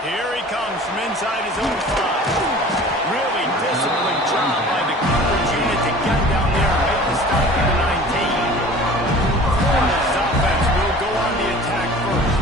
Here he comes from inside his own 5. Really disciplined job by the coverage unit to get down there and make the stop at the 19. Florida's offense will go on the attack first.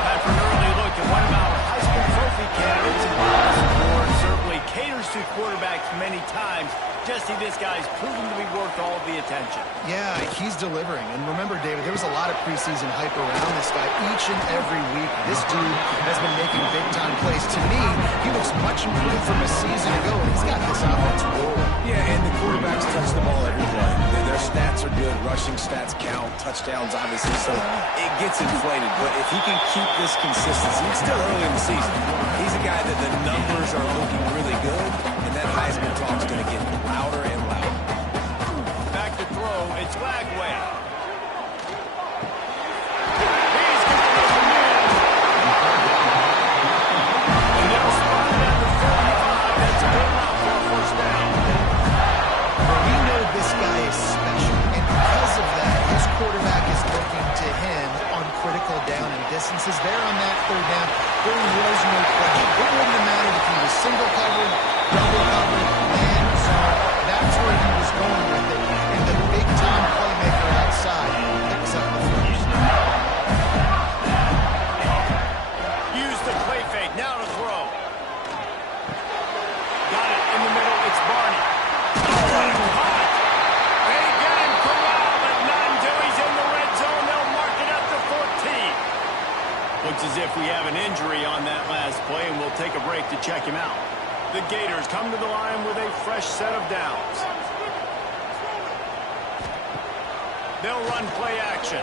Time for an early look at one of our Heisman Trophy candidates, and Ford certainly caters to quarterbacks many times. Jesse, this guy's proven to be worth all of the attention. Yeah, he's delivering. And remember, David, there was a lot of preseason hype around this guy. Each and every week, this dude has been making big-time plays. To me, he looks much improved from a season ago, and he's got this offense rolling. Yeah, and the quarterbacks touch the ball every play. Their stats are good. Rushing stats count. Touchdowns, obviously. So it gets inflated. But if he can keep this consistency, it's still early in the season. He's a guy that the numbers are looking really good, and that Heisman talk is going to get louder and louder. Back to throw. It's Lagway. Distances there on that third down, there was no question. It wouldn't have mattered if he was single covered, double covered, man zone. That's where he was going with it. And the big-time playmaker outside picks up the first. Use the play fake. Now to throw. Got it in the middle. It's Barney. Caught. They get him corralled, but not until he's in the red zone. They'll mark it up to 14. Looks as if we have an injury on that last play, and we'll take a break to check him out. The Gators come to the line with a fresh set of downs. They'll run play action.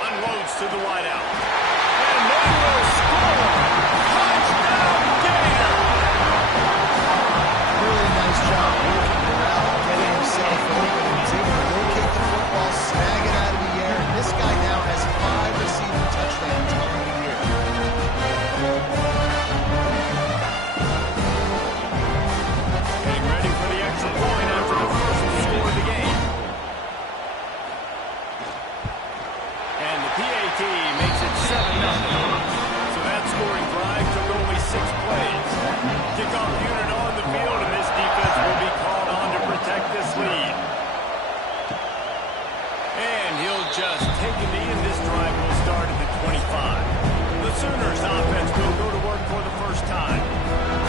Unloads to the wideout. And they will score! Touchdown, Gator! Really nice job working the route, getting himself open. He was able to locate the football, snag it out of the air, and this guy now has 5 receiving touchdowns on the year. Getting ready for the extra point after the first score of the game. And the PAT makes it 7-0. So that scoring drive took only 6 plays. Kickoff unit on the field, and this defense will be called on to protect this lead. And he'll just take a knee, and this drive will start at the 25. The Sooners offense will go to work for the first time.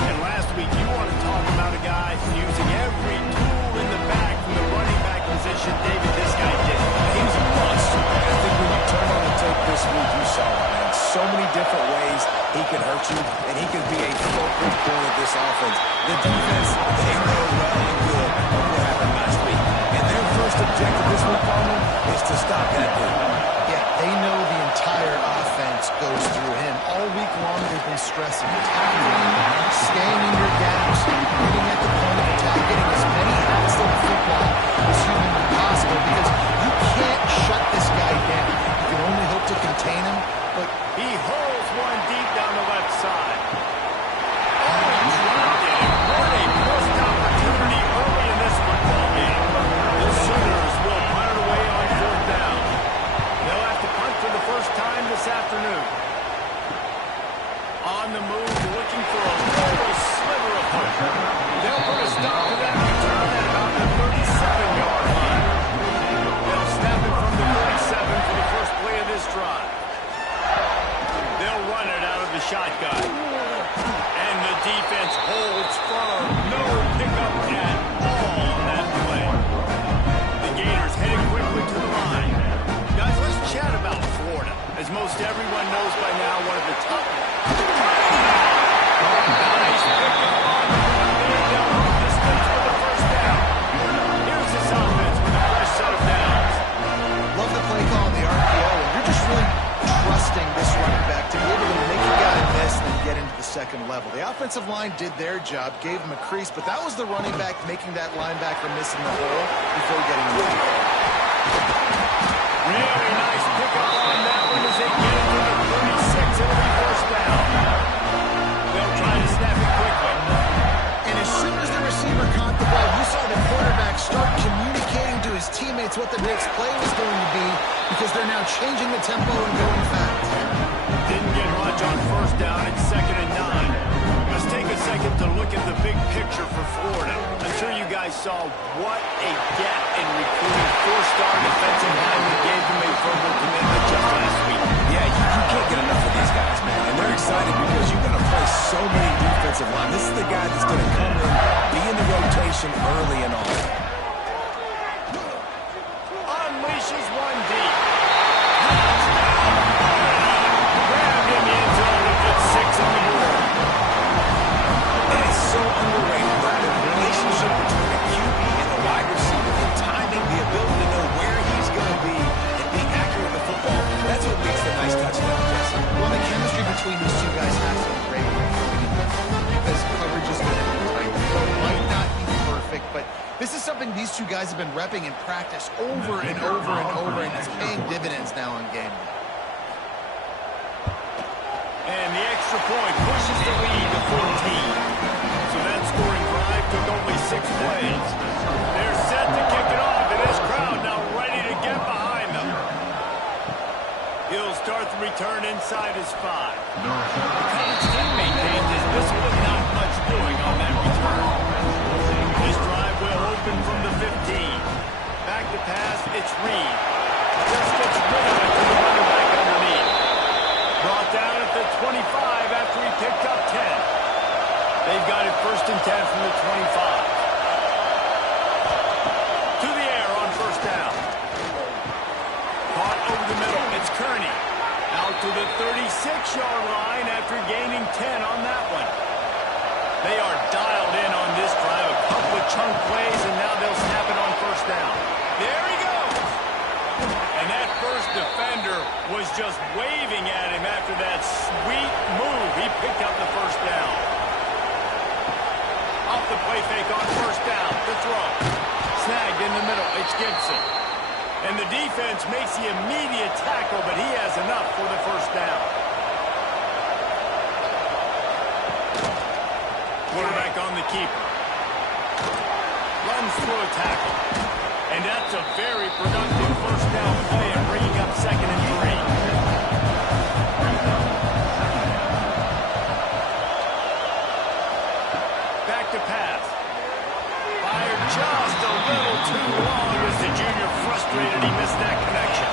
And last week, you want to talk about a guy using every tool in the bag from the running back position. David, this guy did. He was a monster. I think when you turn on the tape this week, you saw it, man. So many different ways he can hurt you, and he can be a focal point of this offense. The defense, they know well and good what happened last week. And their first objective this week, Palmer, is to stop that dude. Yeah, they know the entire offense goes through him. All week long, they've been stressing, tackling, staying in your gaps, getting at the point of attack, getting as many hats on the football as humanly possible, because you can't shut this guy down. You can only hope to contain him, but he hurls one deep down the left side. Oh, dropped it. What a missed opportunity early in this football game. The Sooners will punt it away on 4th down. They'll have to punt for the first time this afternoon. On the move, looking for a little sliver of hope. They'll put a stop to that return at about the 37-yard line. They'll snap it from the 37 for the first play of this drive. They'll run it out of the shotgun. And the defense holds firm. No pickup at all on that play. The Gators heading quickly to the line. Guys, let's chat about Florida. As most everyone knows by now, one of the top. Nice pickup on the ground. They'll move distance for the first down. Here's this offense with a fresh set of downs. love the play call on the RPO, and you're just really trusting this running back to be able to make a guy miss and then get into the second level. The offensive line did their job, gave him a crease, but that was the running back making that linebacker miss in the hole before getting the ball. Really nice pickup on that one as they get into the 36. It'll be first down. They'll try to snap it quickly. And as soon as the receiver caught the ball, you saw the quarterback start communicating to his teammates what the next play was going to be, because they're now changing the tempo and going fast. Didn't get much on first for Florida. I'm sure you guys saw what a get in recruiting four-star defensive line that gave them a verbal commitment just last week. Yeah, you can't get enough of these guys, man. And they're excited because you're going to play so many defensive line. This is the guy that's going to come in, be in the rotation early and often. Unleashes one deep. Grabbed in the end zone to put 6 on the board. And it's so underrated, right? The relationship between the QB and the wide receiver, the timing, the ability to know where he's going to be and be accurate with the football. That's what makes the nice touchdown, Jesse. Well, the chemistry between these two guys has to be great because coverage is going to be tight. So it might not be perfect, but this is something these two guys have been repping in practice over and over and over, and it's paying dividends now in game. And the extra point pushes the lead to 14. So that scoring drive took only 6 plays. They're set to kick it off, and this crowd now ready to get behind them. He'll start the return inside his 5. The coverage team maintains his discipline, not much doing on that return. This drive will open from the 15. Back to pass, it's Reed. Just gets rid of it to the running back underneath. Brought down at the 25 after he picked up 10. They've got it 1st and 10 from the 25. To the air on 1st down. Caught over the middle. It's Kearney. Out to the 36-yard line after gaining 10 on that one. They are dialed in on this drive. A couple of chunk plays, and now they'll snap it on 1st down. There he goes. And that first defender was just waving at him after that sweet move. He picked up the 1st down. Off the play fake on 1st down. The throw. Snagged in the middle. It's Gibson. And the defense makes the immediate tackle, but he has enough for the 1st down. Quarterback on the keeper. Runs through a tackle. And that's a very productive 1st down play and bringing up 2nd and 3. Back to pass. Fired just a little too long as the junior frustrated he missed that connection.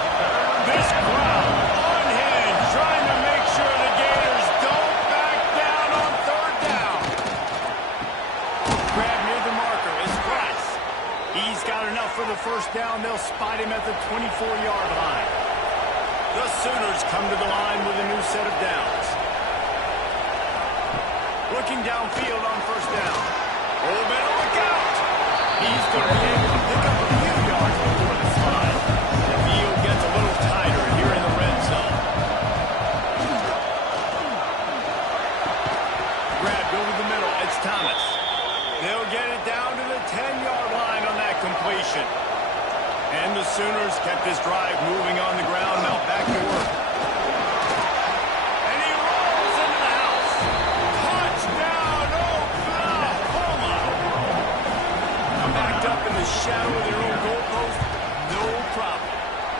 This crowd unhinged, trying to make sure the Gators don't back down on 3rd down. Grab near the marker is Price. He's got enough for the 1st down. They'll spot him at the 24-yard line. The Sooners come to the line with a new set of downs. Looking downfield on 1st down. Oh, better look out. He's going to be able to pick up a few yards before the slide. The field gets a little tighter here in the red zone. Grabbed over the middle. It's Thomas. They'll get it down to the 10-yard line on that completion. And the Sooners kept this drive moving on the ground. Now back to work. And he rolls into the house. Touchdown, Oklahoma! Backed up in the shadow of their own goalpost. No problem.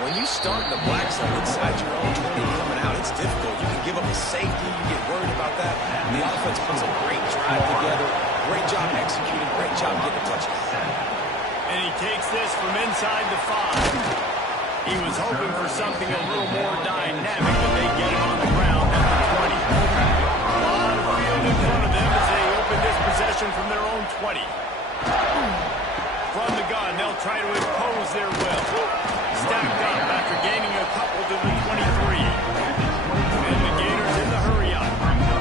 When you start in the black zone inside your own 20 coming out, it's difficult. You can give up a safety. You get worried about that. The offense puts a great drive together. Great job executing. Great job getting a touchdown. And he takes this from inside the 5. He was hoping for something a little more dynamic, but they get him on the ground at the 20. A lot of field in front of them as they open this possession from their own 20. From the gun, they'll try to impose their will. Stacked up after gaining a couple to the 23. And the Gators in the hurry up. You know,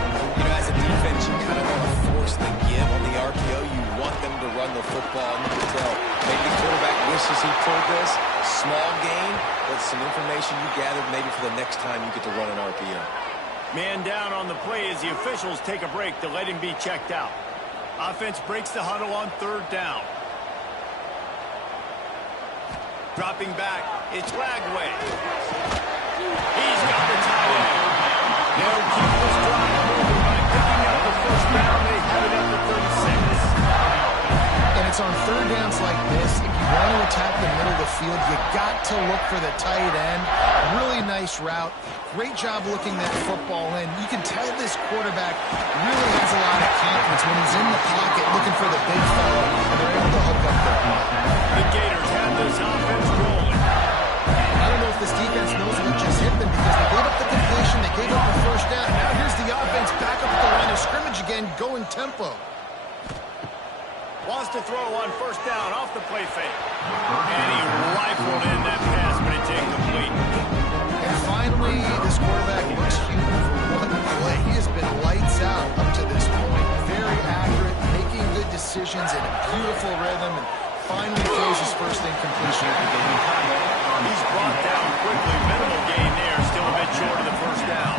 as a defense, you kind of want to force the give on the RPO. You want them to run the football. And you can tell maybe the quarterback wishes he pulled this. Small gain, but some information you gathered maybe for the next time you get to run an RPO. Man down on the play as the officials take a break to let him be checked out. Offense breaks the huddle on 3rd down. Dropping back, it's Lagway. He's got the tight end. They'll keep this drive moving by picking up the 1st down. They have it at the 36. And it's on 3rd downs like this. If you want to attack the middle of the field, you got to look for the tight end Really nice route. Great job looking that football in. You can tell this quarterback really has a lot of confidence when he's in the pocket looking for the big fella, and they're able to hook up there. The Gators have this offense rolling. I don't know if this defense knows what just hit them because they gave up the completion, they gave up the first down. Now here's the offense back up at the line of scrimmage again, going tempo. Wants to throw on first down off the play fake. And he rifled in that pass, but it's incomplete. And finally, this quarterback looks human for one play. He has been lights out up to this point. Very accurate, making good decisions in a beautiful rhythm, and finally throws his first incompletion of the game. He's brought down quickly. Minimal gain there. Still a bit short of the first down.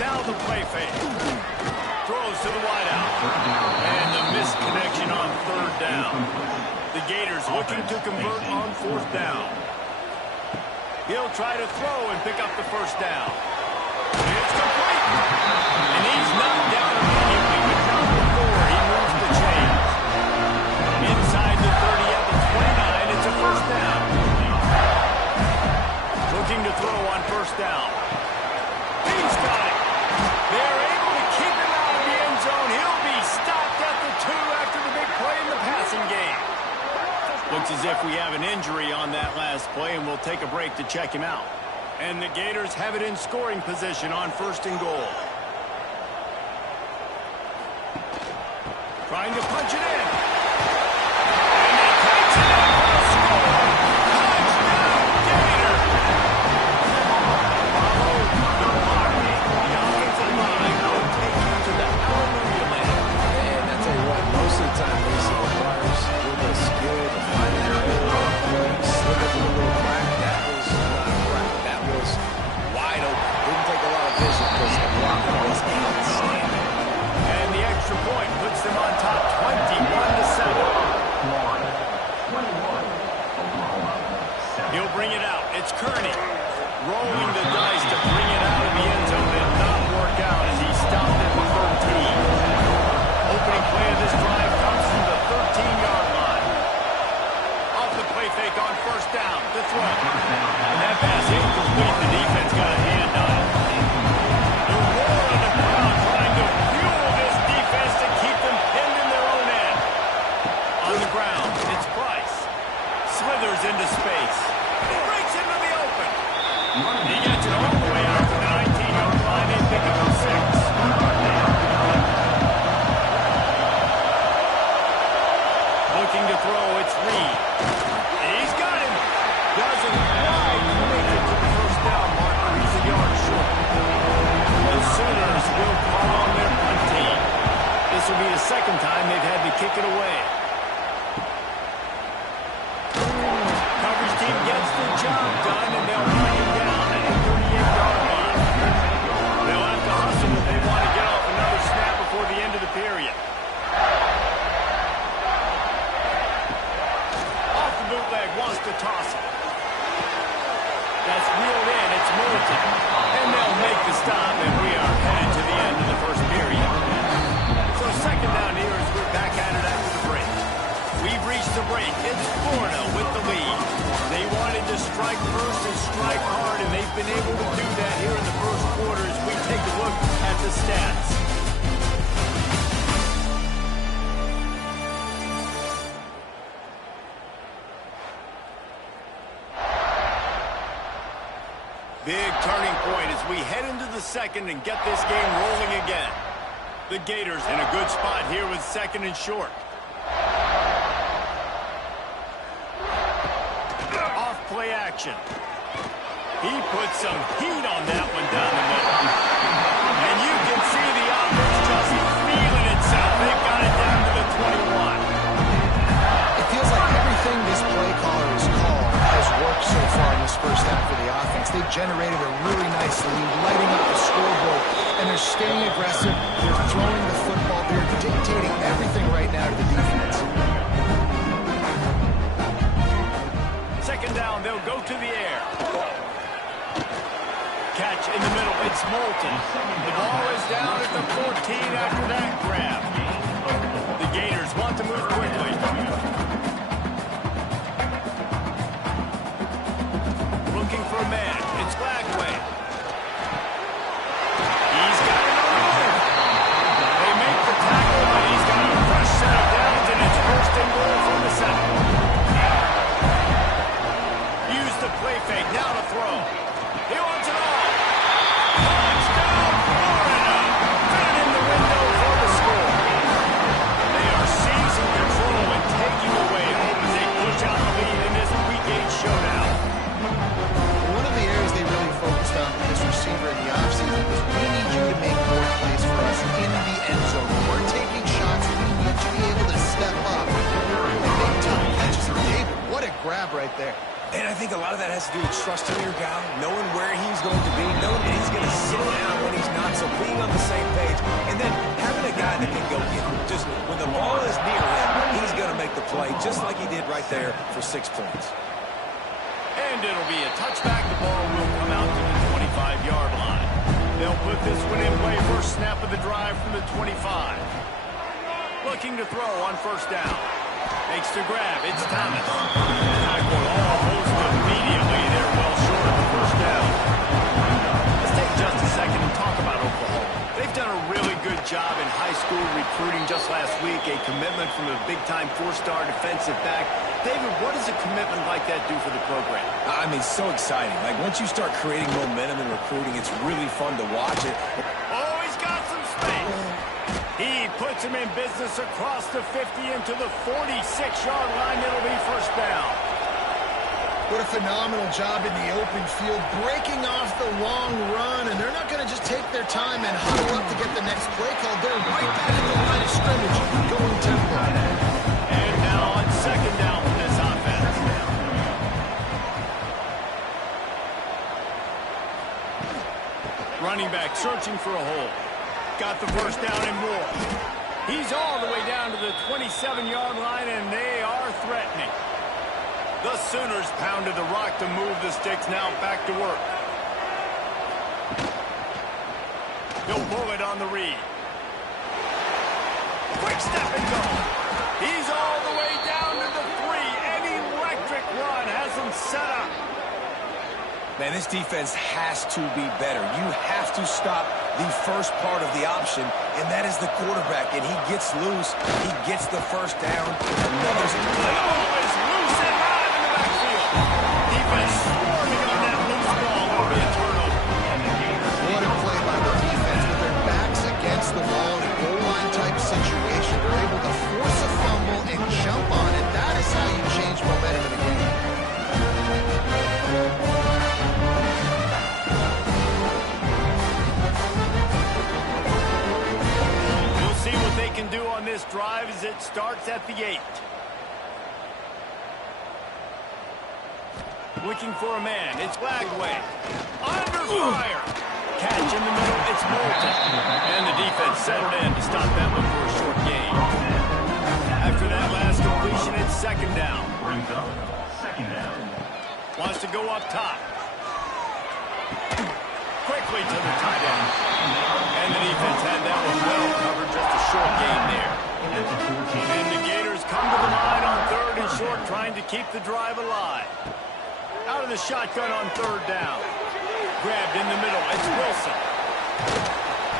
Now the play fake. Throws to the wideout. And the missed connection on third down. The Gators looking to convert on fourth down. He'll try to throw and pick up the first down. It's complete. And he's knocked down immediately with number 4. He moves the chains. Inside the 30 at the 29. It's a first down. Looking to throw on first down. He's got it. They're able to keep him out of the end zone. He'll be stopped at the 2 after the big play in the passing game. Looks as if we have an injury on that last play, and we'll take a break to check him out. And the Gators have it in scoring position on first and goal. Trying to punch it in. And they punch it in for a score. Touchdown, Gators! Follow the party. The offensive line will take you to the hallelujah land. And I tell you what, most of the time, Mason requires a little bit of skill to find an area. Slip into a little crack. That was not a crack. That was wide open. Didn't take a lot of vision because the blocker was outstanding. And the extra point puts them on top 21-7. He'll bring it out. It's Kearney. Rolling the dice to bring it out of the end zone. Did not work out as he stopped at the 13. Opening play of this drive comes from the 13-yard line. Off the play fake on first down. The throw. And that pass incomplete. The defense got a hand on it. The roar of the crowd trying to fuel this defense to keep them pinned in their own end. On the ground, it's Price. Slithers into space. Breaks into the open. He gets it all the way out to the 19-yard line and pick up a 6. Looking to throw, it's Reed. He's got him. Doesn't quite make it to the first down marker. He's a yard short. The Sooners will call on their punt team. This will be the second time they've had to kick it away. Coverage team gets the job done, and they'll bring him down at the 38-yard line. They'll have to hustle if they want to get off another snap before the end of the period. Off the bootleg, wants to toss it. That's reeled in, it's Moulton. And they'll make the stop, and we are headed to the end of the first period. So second down here as we're back at it after the break. We've reached the break. It's Florida with the lead. They wanted to strike first and strike hard, and they've been able to do that here in the first quarter as we take a look at the stats. Big turning point as we head into the second and get this game rolling again. The Gators in a good spot here with second and short. Off play action. He put some heat on that one down the middle. And you can see the offense just feeling itself. They've got it down to the 21. It feels like everything this play caller has called has worked so far in this first half of the offense. They've generated a really nice lead, lighting up the scoreboard, and they're staying aggressive. They're throwing the football. They're dictating everything right now to the defense. Second down, they'll go to the air. Catch in the middle, it's Moulton. The ball is down at the 14 after that grab. The Gators want to move quickly. Looking for a man. It's Glagway. He's got it on the move. They make the tackle, but he's got a fresh set of downs, and it's first and goal from the 7. Use the play fake. Now to throw. He wants it all. Touchdown, Florida. Fit it in the window for the score. They are seizing control and taking away hope as they push out the lead in this Week 8 showdown. One of the areas they really focused on with this receiver in the offseason was we need you to make more plays for us in the end zone. When we're taking shots, we need you to be able to step up and make tough catches. David, what a grab right there. And I think a lot of that has to do with trusting your guy, knowing where he's going to be, knowing that he's going to sit down when he's not, so being on the same page, and then having a guy that can go get him. Just when the ball is near him, he's going to make the play, just like he did right there for 6 points. And it'll be a touchback. The ball will come out to the 25-yard line. They'll put this one in play. First snap of the drive from the 25. Looking to throw on first down. Makes the grab. It's Thomas. Tackle almost immediately. They're well short of the first down. Let's take just a second and talk about Oklahoma. They've done a really good job in high school recruiting. Just last week, a commitment from a big-time 4-star defensive back. David, what does a commitment like that do for the program? I mean, so exciting. Like, once you start creating momentum in recruiting, it's really fun to watch it. Oh, he's got some space. He puts him in business across the 50 into the 46-yard line. It'll be first down. What a phenomenal job in the open field, breaking off the long run, and they're not going to just take their time and huddle up to get the next play call. They're right back in the line of scrimmage, going tempo. And now on second down for this offense. Running back searching for a hole. Got the first down and more. He's all the way down to the 27-yard line, and they are threatening. The Sooners pounded the rock to move the sticks. Now back to work. He'll pull it on the read. Quick step and go. He's all the way down to the 3. An electric run has him set up. Man, this defense has to be better. You have to stop the first part of the option, and that is the quarterback. And he gets loose. He gets the first down. Another's The ball is loose and live in the backfield. Defense swarming on that loose ball. Will be a turnover. What a play by the defense with their backs against the wall in a goal line type situation. They're able to force a fumble and jump on it. That is how you change momentum in a game. See what they can do on this drive as it starts at the 8. Looking for a man. It's Glagway. Under fire. Catch in the middle. It's Moulton. And the defense settled in to stop them for a short gain. After that last completion, it's second down. Wants to go up top. Quickly to the tight end. And the defense had that one well covered. Just a short gain there. And the Gators come to the line on third and short, trying to keep the drive alive. Out of the shotgun on third down. Grabbed in the middle. It's Wilson.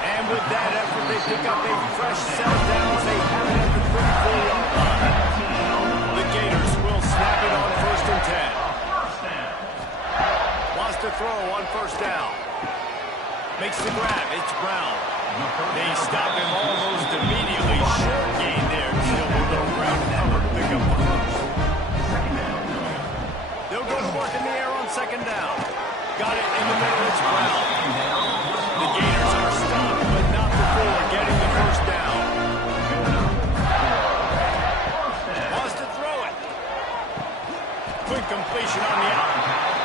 And with that effort, they pick up a fresh set of downs. They have it at the 34-yard line. The Gators will snap it on first and 10. Wants to throw on first down. Makes the grab. It's Brown. They stop him almost immediately. Short gain there. Still a little ground cover to pick up the first. They'll go to work in the air on second down. Got it in the middle. It's Brown. The Gators are stopped, but not before getting the first down. Wants to throw it. Quick completion on the out.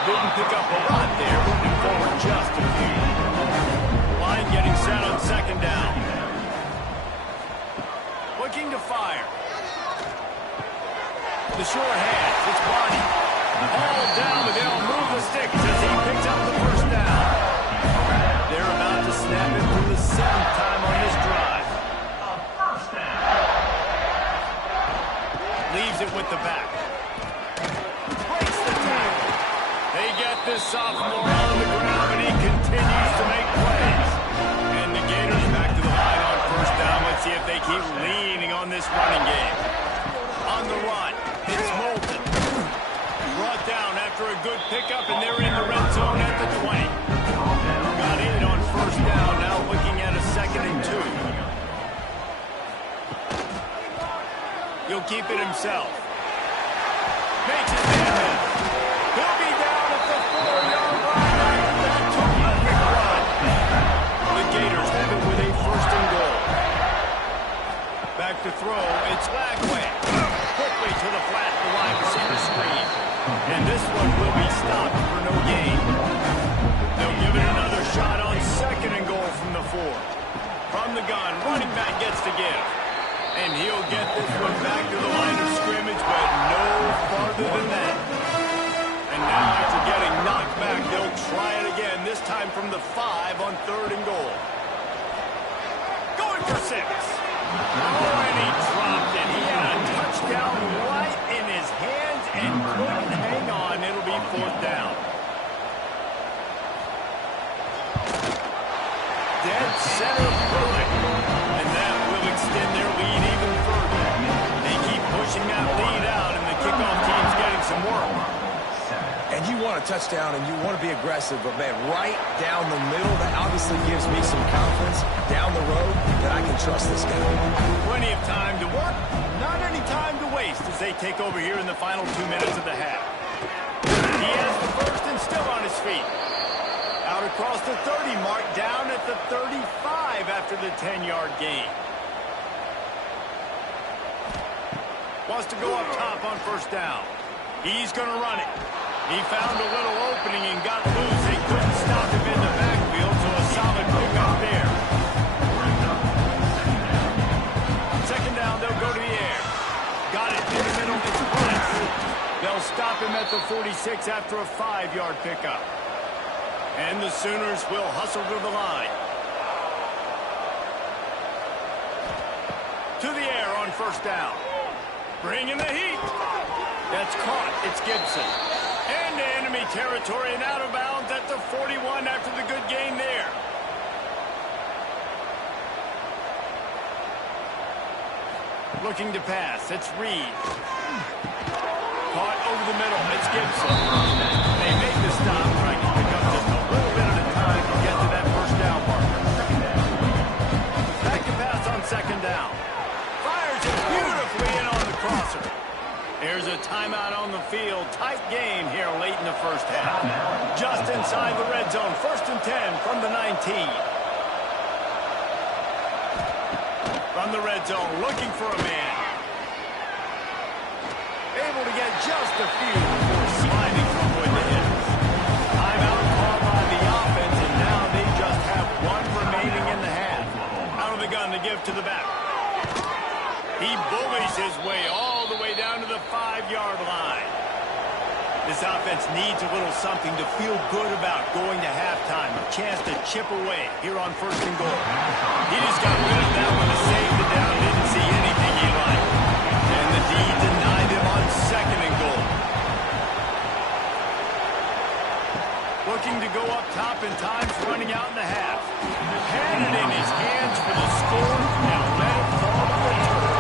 Didn't pick up a lot there. Moving forward just a few. Line getting set on second down. Looking to fire. The short hands. It's Bonnie. All down, but they'll move the sticks as he picks up the first down. They're about to snap it for the 7th time on this drive. with the back. Breaks the tackle. They get this sophomore on the ground, and he continues to make plays. And the Gators back to the line on first down. Let's see if they keep leaning on this running game. On the run, it's Moulton. Brought down after a good pickup, and they're in the red zone at the 20. Got in on first down, now looking at a 2nd and 2. He'll keep it himself. Makes it happen. He'll be down at the 4-yard line after that terrific run. The Gators have it with a 1st and goal. Back to throw, it's Lagway. Quickly to the flat, the wide receiver screen. And this one will be stopped for no gain. They'll give it another shot on 2nd and goal from the 4. From the gun, running back gets to give. And he'll get this one back to the line of scrimmage, but no farther than that. And now after getting knocked back, they'll try it again, this time from the 5 on 3rd and goal. Going for 6. Oh, and he dropped it. He had a touchdown right in his hands and couldn't hang on. It'll be 4th down. Dead center perfect. And that will extend their lead even further. They keep pushing that lead out, and the kickoff team's getting some work. And you want a touchdown, and you want to be aggressive, but, man, right down the middle, that obviously gives me some confidence down the road that I can trust this guy. Plenty of time to work, not any time to waste as they take over here in the final 2 minutes of the half. He has the first and still on his feet. Out across the 30 mark, down at the 35 after the 10-yard gain. Wants to go up top on first down. He's going to run it. He found a little opening and got loose. They couldn't stop him in the backfield, so a solid pickup there. 2nd down, they'll go to the air. Got it in the middle, it's Bliss. They'll stop him at the 46 after a 5-yard pickup. And the Sooners will hustle to the line. To the air on first down. Bringing the heat. That's caught. It's Gibson. Into enemy territory and out of bounds at the 41 after the good gain there. Looking to pass. It's Reed. Caught over the middle. It's Gibson. They make the stop, trying to pick up just a little bit at a time to get to that first down marker. Back to pass on 2nd down. Fires it beautifully in on the crosser. There's a timeout on the field. Tight game here late in the first half. Just inside the red zone. 1st and 10 from the 19. From the red zone, looking for a man. Able to get just a few before sliding from with the hits. Timeout called by the offense, and now they just have 1 remaining in the half. Out of the gun to give to the back. He bullies his way all the way down to the 5-yard line. This offense needs a little something to feel good about going to halftime. A chance to chip away here on 1st and goal. He just got rid of that one to save the down. Didn't see anything he liked. And the D denied him on 2nd and goal. Looking to go up top, and time's running out in the half. Had it in his hands for the score, and let it fall to the turf.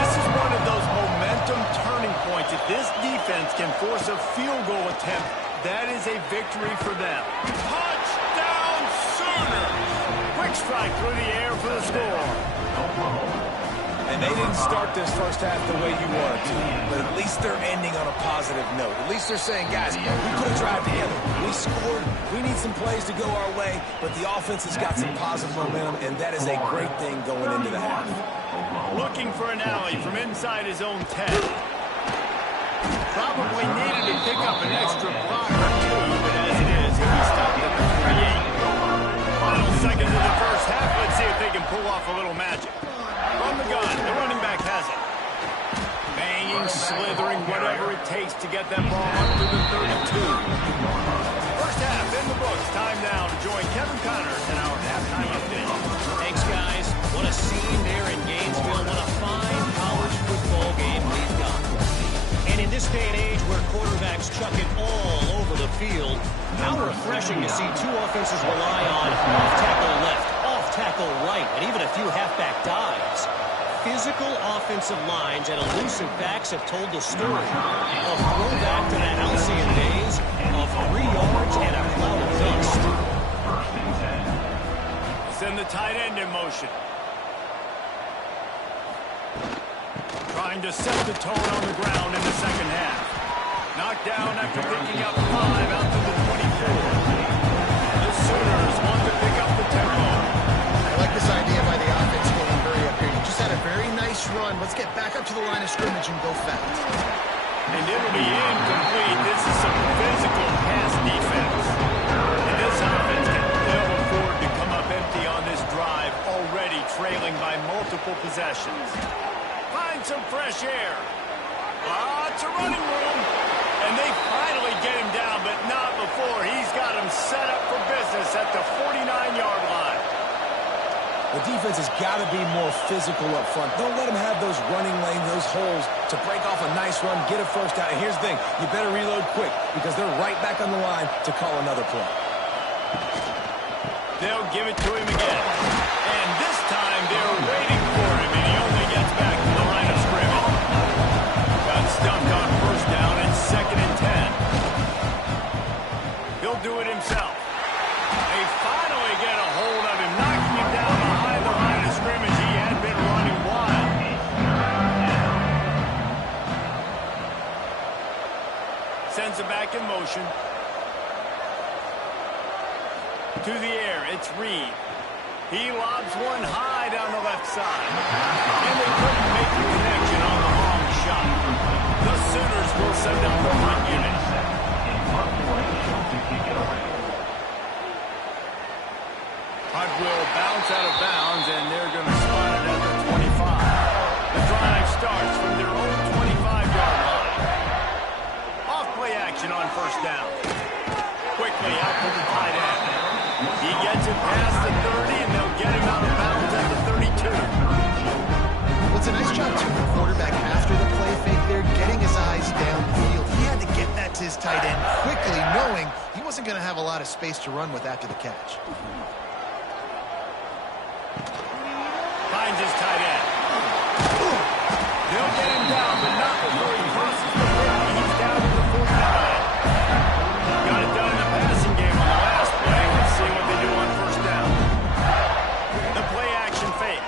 This is one of those momentum turning points. If this defense can force a field goal attempt, that is a victory for them. Touchdown Sooners! Quick strike through the air for the score. And they didn't start this first half the way you wanted to, but at least they're ending on a positive note. At least they're saying, guys, we put a drive together. We scored. We need some plays to go our way, but the offense has got some positive momentum, and that is a great thing going into the half. Looking for an alley from inside his own 10. Probably needed to pick up an extra block or 2, but as it is, he'll be stopped at the 38. Final seconds of the first half. Let's see if they can pull off a little magic. From the gun, the running back has it. Banging, slithering, whatever it takes to get that ball up to the 32. First half in the books. Time now to join Kevin Connors in our halftime update. Thanks, guys. What a scene there in Gainesville. What a fine college football day and age where quarterbacks chuck it all over the field, how refreshing to see two offenses rely on off-tackle left, off-tackle right, and even a few halfback dives. Physical offensive lines and elusive backs have told the story. A throwback to the halcyon days of 3 yards and a cloud of dust. Send the tight end in motion. Trying to set the tone on the ground in the second half. Knocked down after picking up 5 out to the 24. The Sooners want to pick up the tempo. I like this idea by the offense going very up here. You just had a very nice run. Let's get back up to the line of scrimmage and go fast. And it'll be incomplete. This is some physical pass defense. And this offense can ill afford to come up empty on this drive, already trailing by multiple possessions. Find some fresh air. It's a running room. And they finally get him down, but not before he's got him set up for business at the 49-yard line. The defense has got to be more physical up front. Don't let them have those running lanes, those holes to break off a nice run, get a first down. And here's the thing, you better reload quick because they're right back on the line to call another play. They'll give it to him again. And this time they're waiting for him, and he only gets back to the line of scrimmage. Got stumped on first down and 2nd and 10. He'll do it himself. They finally get a hold of him, knocking him down behind the line of scrimmage. He had been running wild. Sends it back in motion. To the air, it's Reed. He lobs one high down the left side. And they couldn't make the connection on the long shot. The Sooners will send out the punt unit. Punt will bounce out of bounds, and they're going to spot it at the 25. The drive starts from their own 25-yard line. Off-play action on first down. Quickly out to the tight end. He gets it past the 30, and they'll get him out of bounds at the 32. Well, it's a nice job, too, the quarterback after the play fake there, getting his eyes downfield. He had to get that to his tight end quickly, knowing he wasn't going to have a lot of space to run with after the catch. Finds his tight end. They'll get him down, but not before he crosses the 50. He's down to the 49. Got it done in the passing game on the last play. Let's see what they do on first down. The play action fake.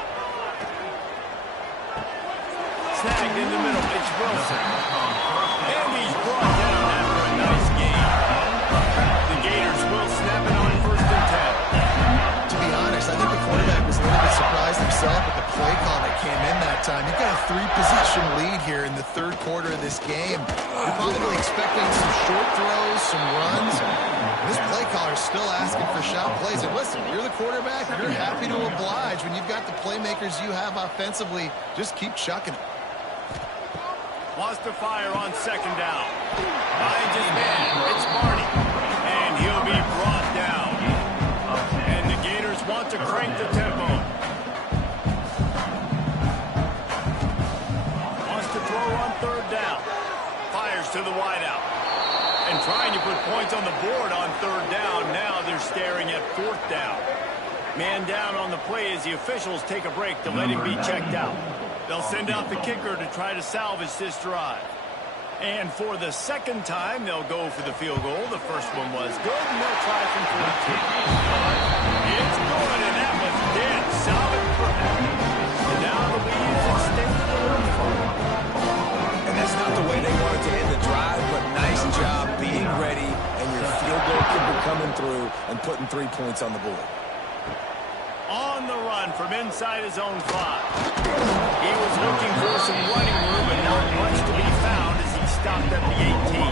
Snagged in the middle. It's Wilson. And he's brought down after a nice gain. The Gators will snap it on first and 10. To be honest, I think the quarterback was a little bit surprised himself at the play call that came in that time. You've got a 3-possession lead here in the third quarter of this game. You're probably expecting some short throws, some runs. This play caller's still asking for shot plays. And listen, you're the quarterback. You're happy to oblige when you've got the playmakers you have offensively. Just keep chucking it. Wants to fire on second down. Finds his man. It's Barney. And he'll be brought down. And the Gators want to crank the tempo. Wants to throw on third down. Fires to the wideout. And trying to put points on the board on third down. Now they're staring at fourth down. Man down on the play as the officials take a break to let him be checked out. They'll send out the kicker to try to salvage this drive. And for the second time, they'll go for the field goal. The first one was good, and they'll try from 14. It's good, and that was dead solid correct. And now the lead's extended a little further. And that's not the way they wanted to end the drive, but nice job being ready and your field goal kicker coming through and putting 3 points on the board. On the run from inside his own 5. He was looking for some running room, but not much to be found as he stopped at the 18.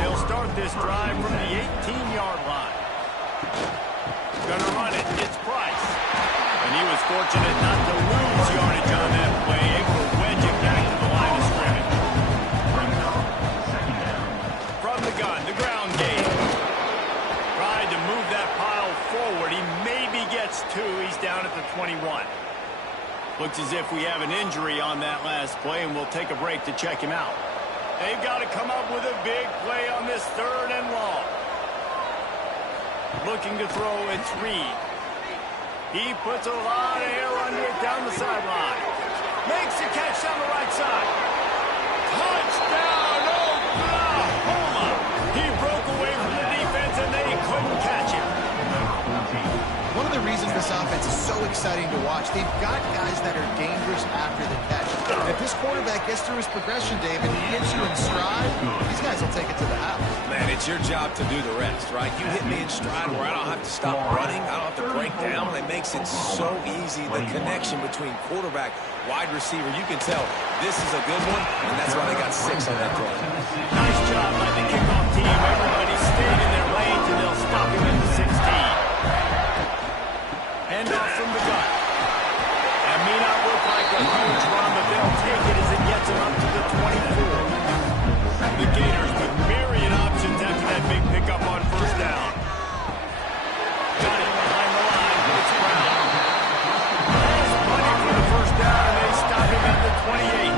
They'll start this drive from the 18-yard line. Gonna run it. It's Price. And he was fortunate not to lose yardage on that play, able to wedge it back to the line of scrimmage. From the gun, the ground game. Tried to move that pile forward. He maybe gets 2. He's down at the 21. Looks as if we have an injury on that last play, and we'll take a break to check him out. They've got to come up with a big play on this 3rd and long. Looking to throw, it's Reed. He puts a lot of air under it down the sideline. Makes the catch down the right side. Touchdown, Oklahoma! He broke away from the defense and they couldn't catch him. One of the reasons this offense is so exciting to watch, they've got guys that are dangerous after the catch. If this quarterback gets through his progression, David, he gets you in stride, these guys will take it to the house. Man, it's your job to do the rest, right? You hit me in stride where I don't have to stop running. I don't have to break down. It makes it so easy. The connection between quarterback, wide receiver, you can tell this is a good one, and that's why they got 6 on that play. Nice job by the kickoff team. Everybody stayed in their lanes and they'll stop him at the 16. Hand off from the gun. That may not look like a huge run, but they'll take it as it gets them up to the 24. The Gators with myriad options after that big pickup on 1st down. Got it behind the line. It's Brown. Has plenty for the 1st down, and they stop him at the 28.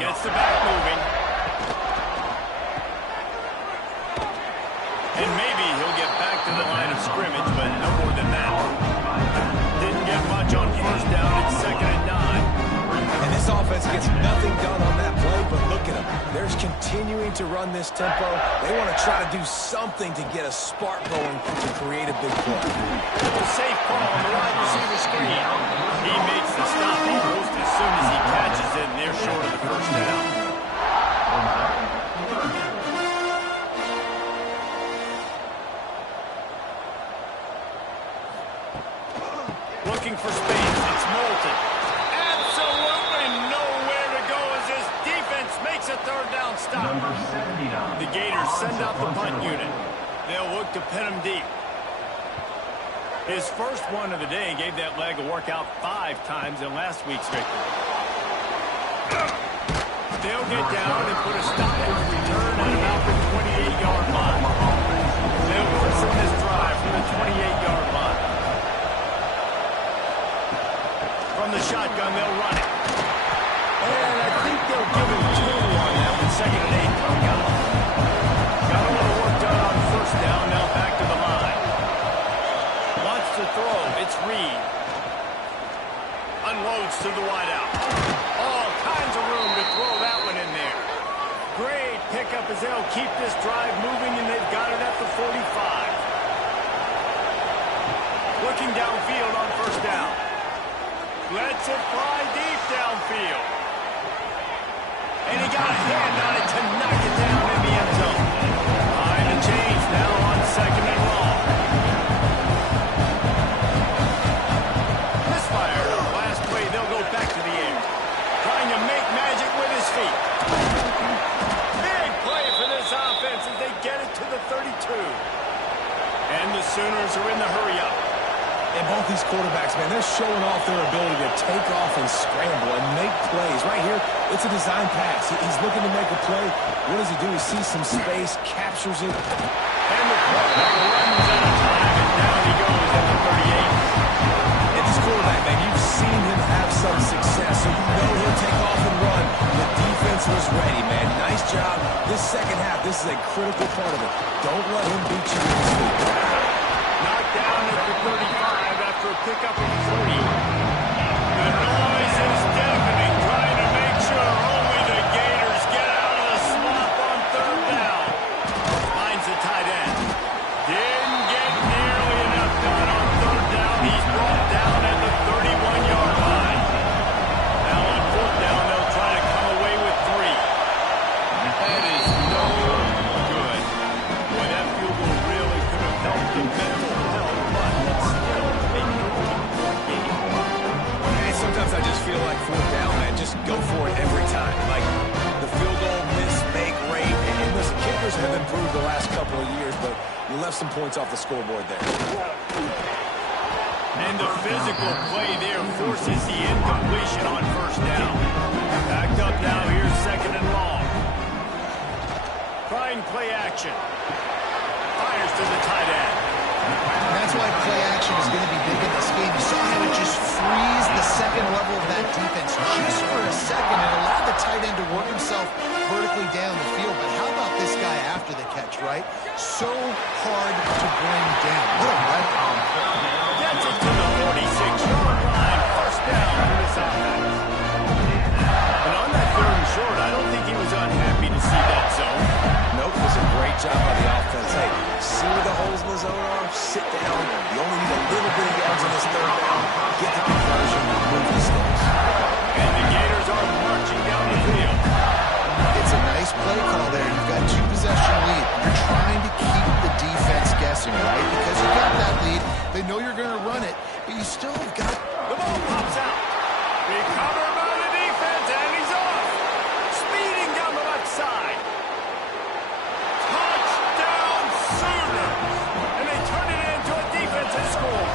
Gets the back moving. And maybe he'll get back to the line of scrimmage, but no more than that. Didn't get much on 1st down. It's 2nd and 9. And this offense gets nothing done on that play, but look at them. They're continuing to run this tempo. They want to try to do something to get a spark going to create a big play. A safe call on the wide receiver screen. He makes the stop almost as soon as he catches it, and they're short of the 1st down. Looking for space. It's Moulton. Absolutely nowhere to go as this defense makes a 3rd down stop. The Gators send out the punt unit. They'll look to pin him deep. His first one of the day gave that leg a workout 5 times in last week's victory. They'll get down and put a stop to the return at about the 28-yard line. They'll listen this drive from the 28-yard line. From the shotgun, they'll run it. And I think they'll give him 2 on that with 2nd and 8 coming up. Got a little work done on 1st down, now back to the line. Wants to throw, it's Reed. Unloads to the wideout. All kinds of room to throw that one in there. Great pickup as they'll keep this drive moving, and they've got it at the 45. Looking downfield on 1st down. Lets it fly deep downfield. And he got a hand on it to knock it down in the end zone. Time and change now on 2nd and long. Misfired on the last play. They'll go back to the air. Trying to make magic with his feet. Big play for this offense as they get it to the 32. And the Sooners are in the hurry-up. And both these quarterbacks, man, they're showing off their ability to take off and scramble and make plays. Right here, it's a design pass. He's looking to make a play. What does he do? He sees some space, captures it. And the quarterback runs out of time, and down he goes at the 38. And this quarterback, man, you've seen him have some success, so you know he'll take off and run. The defense was ready, man. Nice job. This 2nd half, this is a critical part of it. Don't let him beat you in his feet. Knocked down at the 35 after a pickup of 3. The noise is deafening, trying to make sure only the Gators get out of the slump on 3rd down. Finds the tight end. Didn't get nearly enough done on 3rd down. He's brought down at the 31-yard line. Now on 4th down, they'll try to come away with 3. That is no good. Boy, that field goal really could have helped the mental health, but still a game. And sometimes I just feel like 4th down, man, just go for it every time. Like the field goal, miss, make, rate. And listen, kickers have improved the last couple of years, but you left some points off the scoreboard there. And the physical play there forces the incompletion on 1st down. Backed up now, here's 2nd and long. Trying play action. Fires to the tight end. And that's why play action is going to be big in this game. You saw how it just frees the 2nd level of that defense just for a second. catch, right? So hard to bring down. What a weapon. Gets it to the 46-yard line. First down for this offense. And on that third and short, I don't think he was unhappy to see that zone. Nope, it was a great job by the offense. Hey, see the holes in the zone are? Sit down. You only need a little bit of yards on this third down. Get the conversion, move the sticks. And the Gators are marching down the field. It's a nice play call there. You've got 2-possession lead. You're trying to keep the defense guessing, right? Because you got that lead. They know you're going to run it, but you still have got... The ball pops out. Recovered by the defense, and he's off. Speeding down the left side. Touchdown Sooners. And they turn it into a defensive score.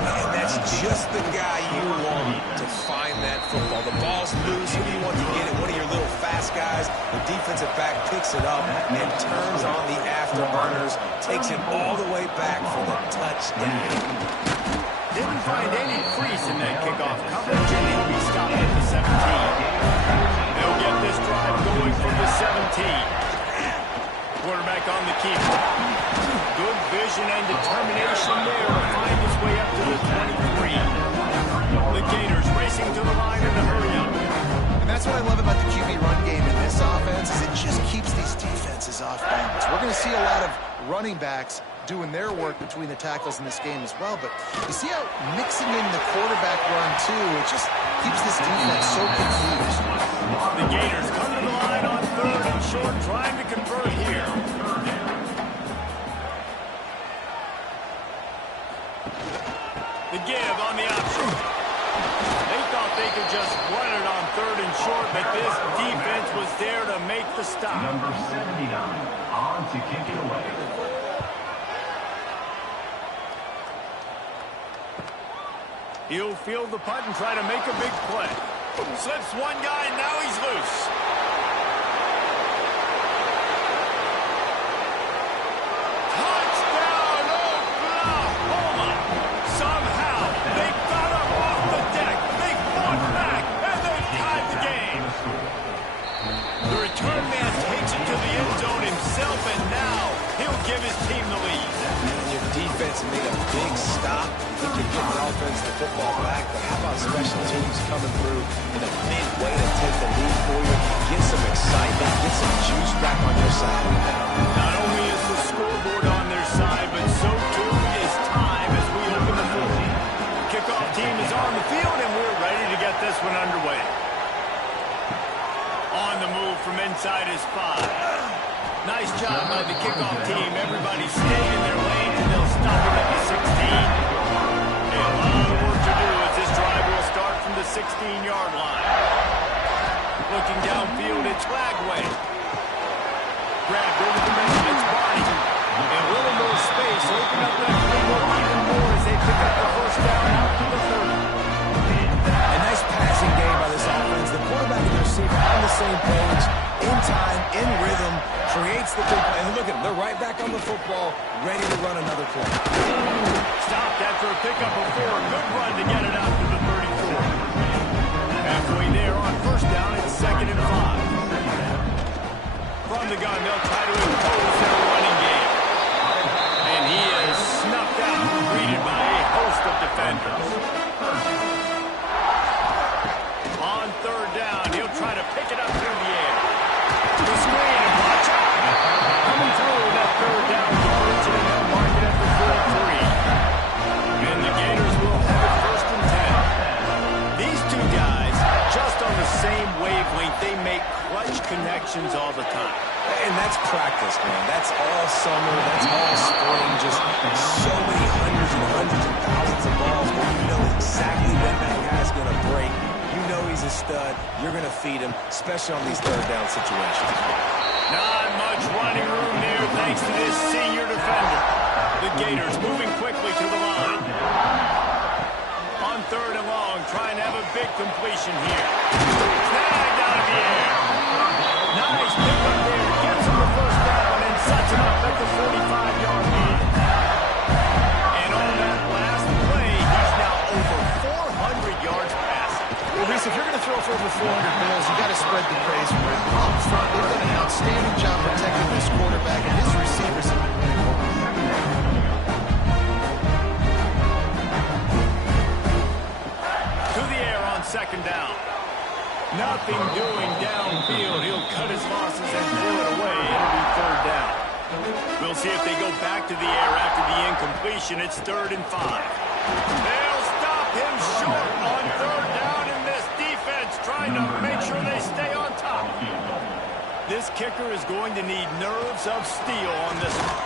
And that's just the guy you want to find that football. The ball's loose. Who do you want to get it? One of your little fast guys. The defensive back picks it up and turns on the afterburners. Takes it all the way back for the touchdown. Didn't find any crease in that kickoff coverage, and he'll be stopped at the 17. They'll get this drive going from the 17. Quarterback on the keeper. Good vision and determination there to find his way up to the 23. The Gators racing to the line in a hurry up. And that's what I love about the QB run game in this offense, is it just keeps these defenses off balance. We're going to see a lot of running backs doing their work between the tackles in this game as well, but you see how mixing in the quarterback run too, it just keeps this defense so confused. The Gators come to the line on third and short, trying to convert here. The give on the option. They thought they could just run it on third and short, but this defense was there to make the stop. Number 79 on to kick it away. He'll field the punt and try to make a big play. Slips one guy, and now he's loose. Touchdown, Oklahoma! Somehow, they got up off the deck. They fought back, and they tied the game. The return man takes it to the end zone himself, and now he'll give his team the lead. Your defense made a big stop. You can get the offense the football back, but how about special teams coming through in a big way to take the lead for you? Get some excitement, get some juice back on your side. Not only is the scoreboard on their side, but so too is time as we open the fourth. The kickoff team is on the field, and we're ready to get this one underway. On the move from inside his 5. Nice job by the kickoff team. Everybody stayed in their lane, and they'll stop it at the 16. A lot of work to do as this drive will start from the 16-yard line. Looking downfield, it's Flagway. Grabbed over the middle, it's Barney. And a little more space, open up that field even more as they pick up the first down out to the 30. A nice passing game by this offense. The quarterback and the receiver on the same page, in time, in rhythm, creates the big play. And look at them, they're right back on the football, ready to run another play. Stopped after a pickup of 4. Good run to get it out to the 34. Halfway there on first down, it's 2nd and 5. From the gun, they'll try to impose their running game. And he is snuffed out, greeted by a host of defenders. On third down, he'll try to pick it up through the air. The screen, and watch out! Coming through that third down conversion, and they'll mark it at the 43. And the Gators will have it 1st and 10. These two guys, just on the same wavelength, they make clutch connections all the time. And that's practice, man. That's all summer. That's all spring. Just so many hundreds and thousands of balls where you know exactly when that guy's going to break. You know he's a stud. You're going to feed him, especially on these third down situations. Not much running room there thanks to this senior defender. The Gators moving quickly to the line. On third and long, trying to have a big completion here. Snagged out of the air. Nice pickup there. Gets him the first down and sets him up at the 45-yard line. And on that last play, he's now over 400 yards passing. Well, we Listen, if you're going to throw for over 400 balls, you got to spread the praise for it. Up front, they've done an outstanding job protecting this quarterback and his receivers. To the air on second down. Nothing doing downfield. He'll cut his losses and throw it away. It'll be third down. We'll see if they go back to the air after the incompletion. It's 3rd and 5. They'll stop him short on third down, and this defense trying to make sure they stay on top. This kicker is going to need nerves of steel on this one.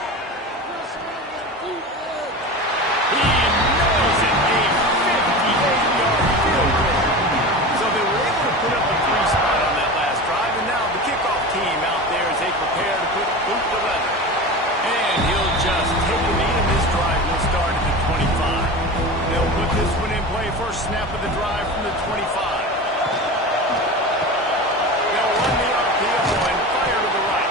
He knows it. A 58-yard field goal. So they were able to put up a 3 spot on that last drive, and now the kickoff team out there as they prepare to put boot to leather. And he'll just take a knee, and this drive will start at the 25. They'll put this one in play. First snap of the drive from the 25. They'll run the RPO and fire to the right.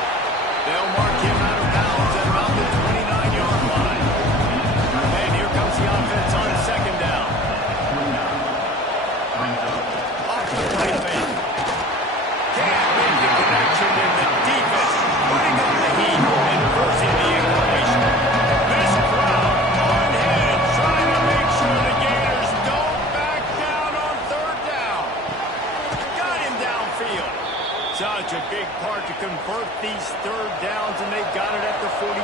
They'll mark him out of bounds at about the 29-yard line. And here comes the offense on second down. Off the play fake. Can't make the connection, and the defense putting on the heat and forcing the incompletion. This crowd on hand trying to make sure the Gators don't back down on third down. Got him downfield. Such a big part to convert these third downs, and they got it at the 42.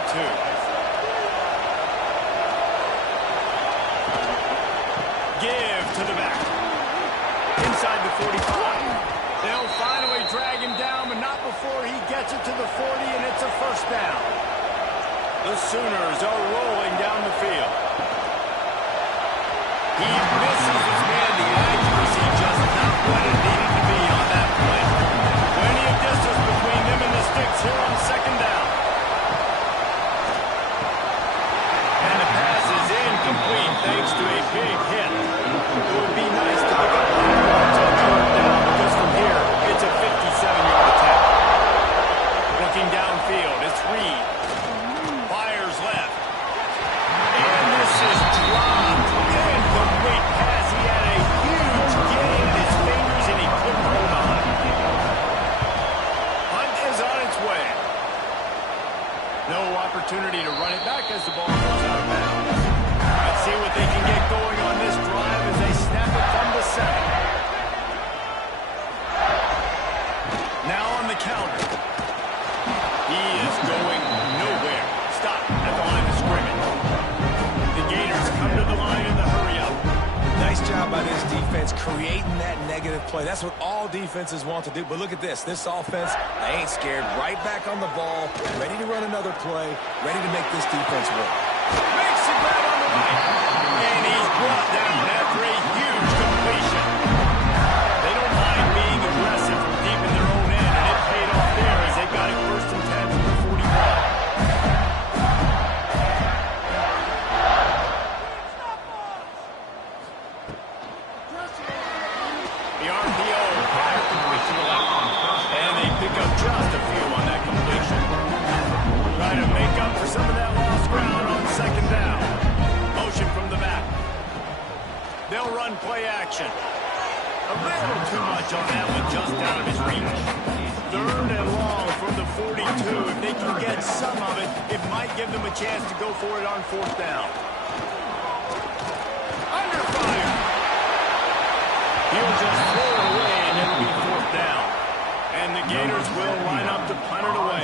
Give to the back. Inside the 45. They'll finally drag him down, but not before he gets it to the 40, and it's a first down. The Sooners are rolling down the field. He misses his man. The accuracy just not what it needed to be on that play. Plenty of distance between them and the sticks here on second down. And the pass is incomplete thanks to a big hit. It would be nice to pick up 5 yards on third down, because from here, it's a 57-yard attack. Looking downfield, it's Reed. Fires left. And this is dropped. Incomplete pass. He had a huge gain in his fingers, and he couldn't hold on. Hunt is on its way. No opportunity to run it back as the ball goes out of bounds. Let's see what they can get going on this drive as they snap it from the 7. Now on the counter. He is going nowhere. Stop at the line of scrimmage. The Gators come to the line in the hurry-up. Nice job by this defense creating that negative play. That's what all defenses want to do. But look at this. This offense, they ain't scared. Right back on the ball, ready to run another play, ready to make this defense work. Makes the grab on the right. And he's brought down after a huge completion. They don't mind being aggressive from deep in their own end, and it paid off there as they got it 1st and 10 from the 41. The RPO fire complete to the left. And they pick up just a few on that completion. Try to make up for some of that lost ground on second down. Motion from the back. They'll run play action. A little too much on that one, just out of his reach. 3rd and long from the 42. If they can get some of it, it might give them a chance to go for it on 4th down. Under fire. He'll just throw it away, and it'll be 4th down. And the Gators will line up to punt it away.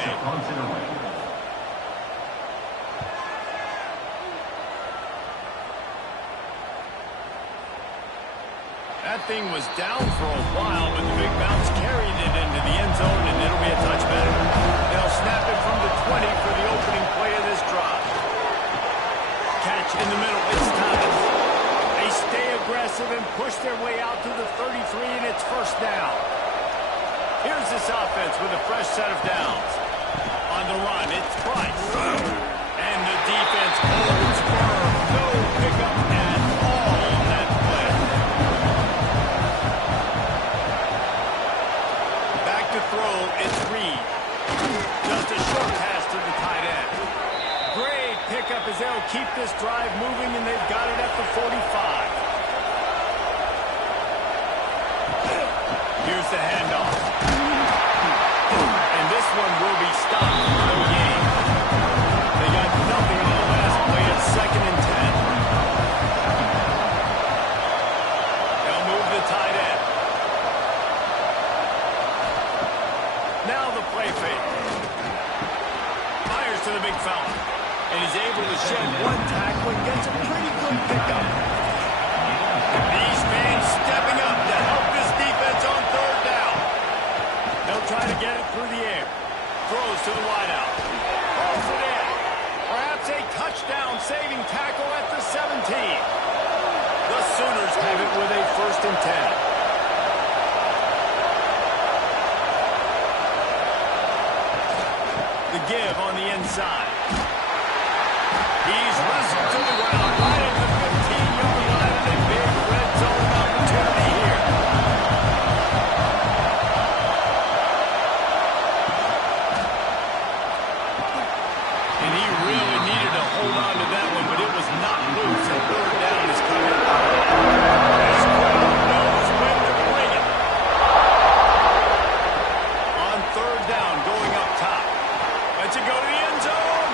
That thing was down for a while, but the big bounce carried it into the end zone, and it'll be a touchback. They'll snap it from the 20 for the opening play of this drive. Catch in the middle. It's time. They stay aggressive and push their way out to the 33, and it's first down. Here's this offense with a fresh set of downs. On the run, it's Price. And the defense holds firm. No pickup at all on that play. Back to throw, it's Reed. Just a short pass to the tight end. Great pickup as they'll keep this drive moving, and they've got it at the 45. Here's the handoff. And this one will be stopped. No gain. They got nothing on the last play at 2nd and 10. They'll move the tight end. Now the play fake. Fires to the big fella. And he's able to shed one tackle and gets a pretty good pickup. These fans stepping up to help this defense on 3rd down. They'll try to get it through the air. Throws to the wideout. Holds it in. Perhaps a touchdown-saving tackle at the 17. The Sooners have it with a 1st and 10. The give on the inside. He's wrestled to the ground right at the 15-yard line, and a big red zone opportunity here. And he really needed to hold on to that one, but it was not loose, and 3rd down is coming. This crowd knows when to bring it. On 3rd down, going up top. Lets it go to the end zone.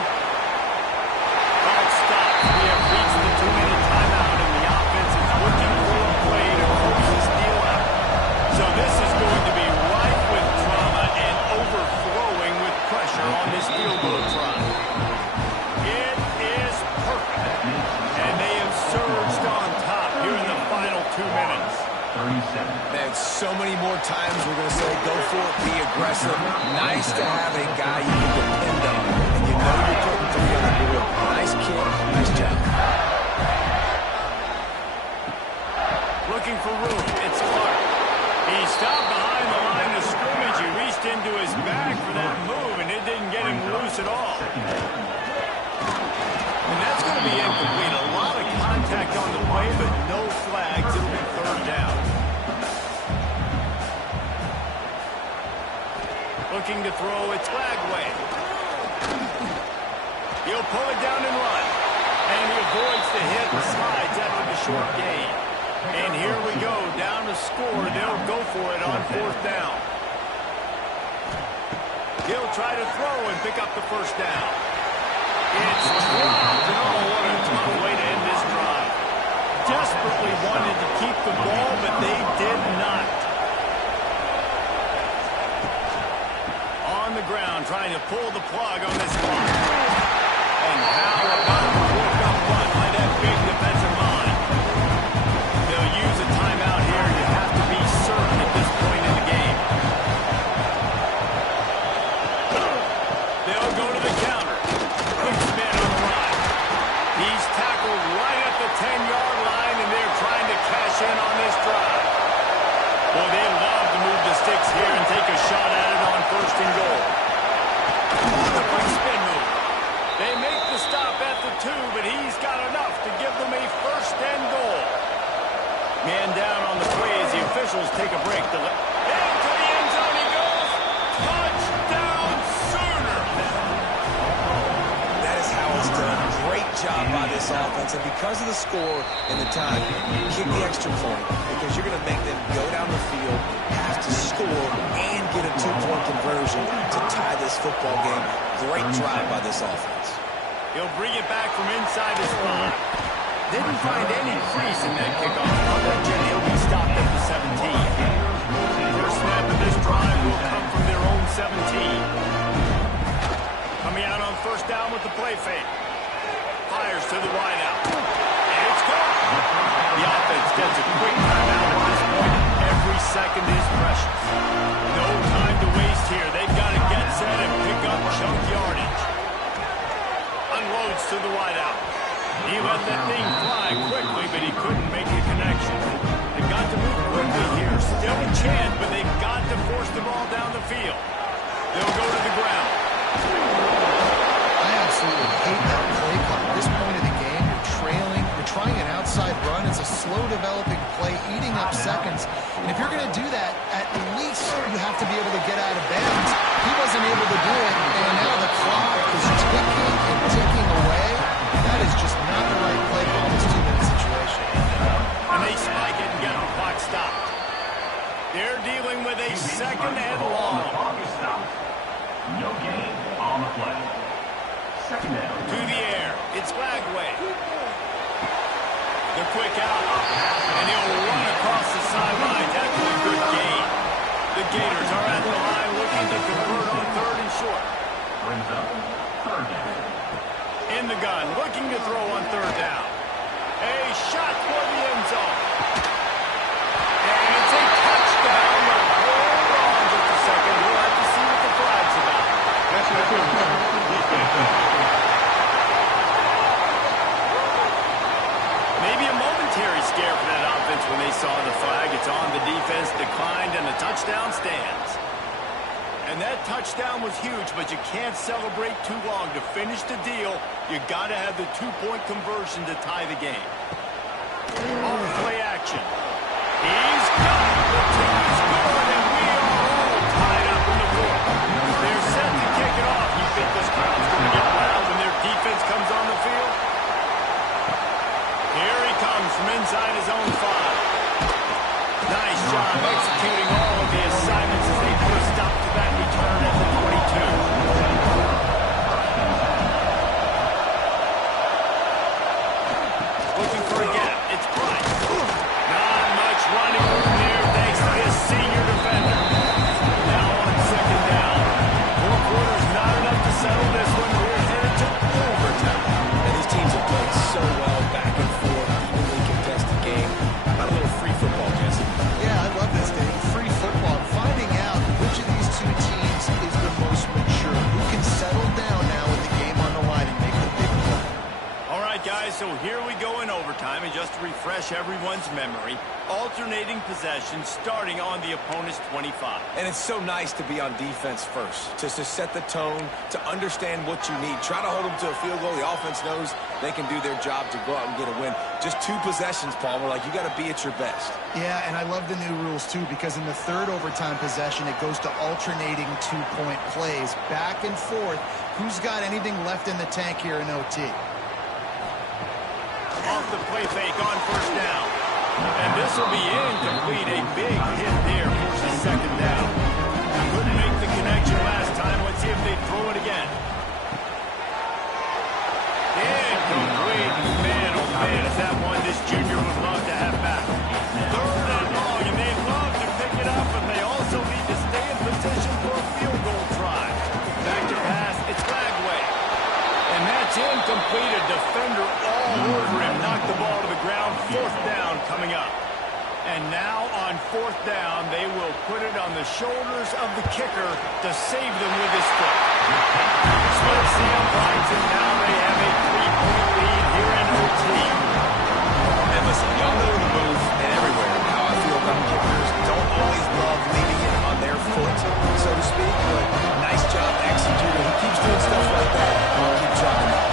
Clock stops. We have reached the 2-minute timeout, and the offense is looking for a play to close this deal out. So this is going to be rife with drama and overflowing with pressure on this field goal try. It is perfect. And they have surged on top here in the final 2 minutes. 37. Man, so many more times we're going to say, go for it, be aggressive. Nice to have a guy you can depend on. And you know you're putting 3 on the board. Nice kick, nice job. Looking for room. It's Clark. He stopped behind the line of scrimmage. He reached into his bag for that move, and it didn't get him loose at all. And that's going to be incomplete. A lot of contact on the play, but no flags. It'll be 3rd down. Looking to throw. It's Flagway. He'll pull it down and run. And he avoids the hit and slides after the short gain. And here we go, down to score. They'll go for it on 4th down. He'll try to throw and pick up the 1st down. It's dropped. Oh, what a tough way to end this drive. Desperately wanted to keep the ball, but they did not. On the ground, trying to pull the plug on this clock. And how about the walk-up run by that big defensive line? They'll use a timeout here. You have to be certain at this point in the game. They'll go to the counter. Quick spin on the run. He's tackled right at the 10-yard line, and they're trying to cash in on this drive. Boy, they love to move the sticks here and take a shot at it on 1st and goal. The quick spin move. They make the stop at the 2, but he's got enough to give them a 1st and goal. Man down on the play as the officials take a break. Into the end zone he goes. Touchdown, Sooners! That is how it's done. Great job by this offense. And because of the score and the time, kick the extra point because you're going to make them go down the field, have to score, and get a 2-point conversion to tie this football game. Great drive by this offense. He'll bring it back from inside his 5. Didn't find any crease in that kickoff coverage, and he'll be stopped at the 17. First snap of this drive will come from their own 17. Coming out on 1st down with the play fake. Fires to the wideout. And it's gone. The offense gets a quick timeout at this point. Every second is precious. No time to waste here. They've got to get set and pick up chunk yardage. Unloads to the wideout. He let that thing fly quickly, but he couldn't make the connection. They've got to move quickly here. Still a chance, but they've got to force the ball down the field. They'll go to the ground. I absolutely hate that play call. At this point of the game, you're trailing. You're trying an outside run. It's a slow-developing play, eating up seconds. And if you're going to do that, at least you have to be able to get out of bounds. He wasn't able to do it, and now the clock is ticking and ticking away. That is just not the right play call in this 2-minute situation. And they spike it and get the clock stopped. They're dealing with a second and long. No gain on the play. Second down. To the air. It's Flagway. The quick out. And he'll run across the sidelines after a good gain. The Gators are at the line looking to convert on third and short. Brings up third down. In the gun, looking to throw on third down. A shot for the end zone. And it's a touchdown. Hold on just a second. We'll have to see what the flag's about. Maybe a momentary scare for that offense when they saw the flag. It's on, the defense declined, and the touchdown stands. And that touchdown was huge, but you can't celebrate too long. To finish the deal, you got to have the two-point conversion to tie the game. On play action. He's got it. The two is good, and we are all tied up in the fourth. They're set to kick it off. You think this crowd's going to get loud when their defense comes on the field? Here he comes from inside his own 5. Nice job executing all of the assignments as they put a stop to that return at the 22. Looking for a gap. It's Price. Not much running room there thanks to his senior defender. Now on second down. 4 quarters not enough to settle this one. We're headed to overtime. And these teams have played so well back and forth, evenly contested game. Not a little free football, Jesse. Yeah, I love this game. Free football. Finding out which of these two teams is the most mature. Who can settle down now with the game on the line and make the big play. All right, guys, so here we go in overtime, and just to refresh everyone's memory, alternating possession starting on the opponent's 25. And it's so nice to be on defense first, just to set the tone, to understand what you need. Try to hold them to a field goal. The offense knows they can do their job to go out and get a win. Just 2 possessions, Paul. We're like, you got to be at your best. Yeah, and I love the new rules, too, because in the third overtime possession, it goes to alternating 2-point plays, back and forth. Who's got anything left in the tank here in OT? Off the play fake on first down. And this will be incomplete. A big hit there forces second down. Couldn't make the connection last time. Let's see if they throw it again. Incomplete. Man, oh man, is that one this junior would love to have back. Third and long, and they'd love to pick it up, but they also need to stay in position for a field goal try. Back to pass, it's Flagway. And that's incomplete. A defender all over him. Knocked the ball to the ground. Fourth down coming up. And now on fourth down, they will put it on the shoulders of the kicker to save them with his foot. Splits the uprights, and now they have a 3-point lead here in OT. And listen, y'all know in the booth and everywhere how I feel about kickers. Don't always love leaving it on their foot, so to speak, but nice job executing. He keeps doing stuff like that. I'll keep trying.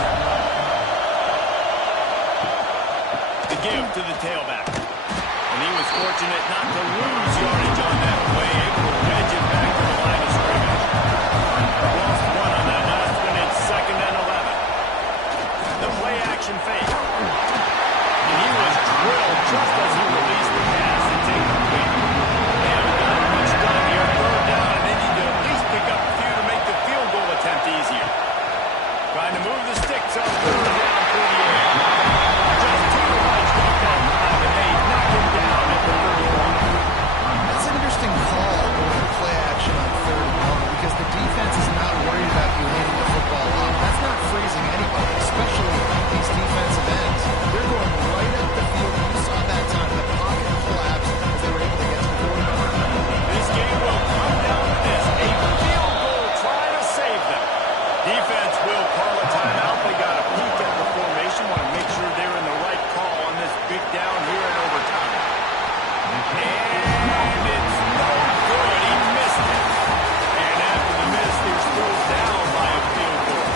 The give to the tailback. And he was fortunate not to lose yardage on that play, able to wedge it back to the line of scrimmage. Lost 1 on that last one. It's second and 11. The play action fake. And he was drilled just as he released the pass. It's incomplete. They haven't got much done here. Third down, and they need to at least pick up a few to make the field goal attempt easier. Trying to move the sticks on third down through the air. Just 2 runs off that time, and they knock him down at the 31. That's an interesting call going to play action on third and long because the defense is not worried about you hitting the football up. That's not freezing anybody, especially these defensive ends. They're going right up the field. You saw that time the pocket collapsed as they were able to get to the quarterback. This game will come down to this. A field goal try to save them. Defense will call a timeout. They got a peek at the formation. Want to make sure they're in the right call on this big down here in overtime. And it's no good. He missed it. And after the miss, they're still down by a field goal.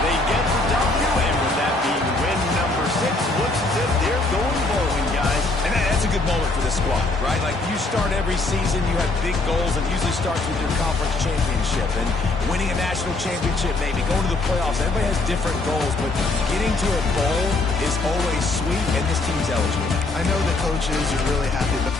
They get the W, and with that being win number 6, looks as if they're going bowling, guys. And that's a good moment for this squad, right? Like, you start every season, you have big goals, and usually starts with your conference championship and winning a national championship, maybe going to the playoffs. Everybody has different goals, but getting to a bowl is always sweet, and this team's eligible. I know the coaches are really happy, but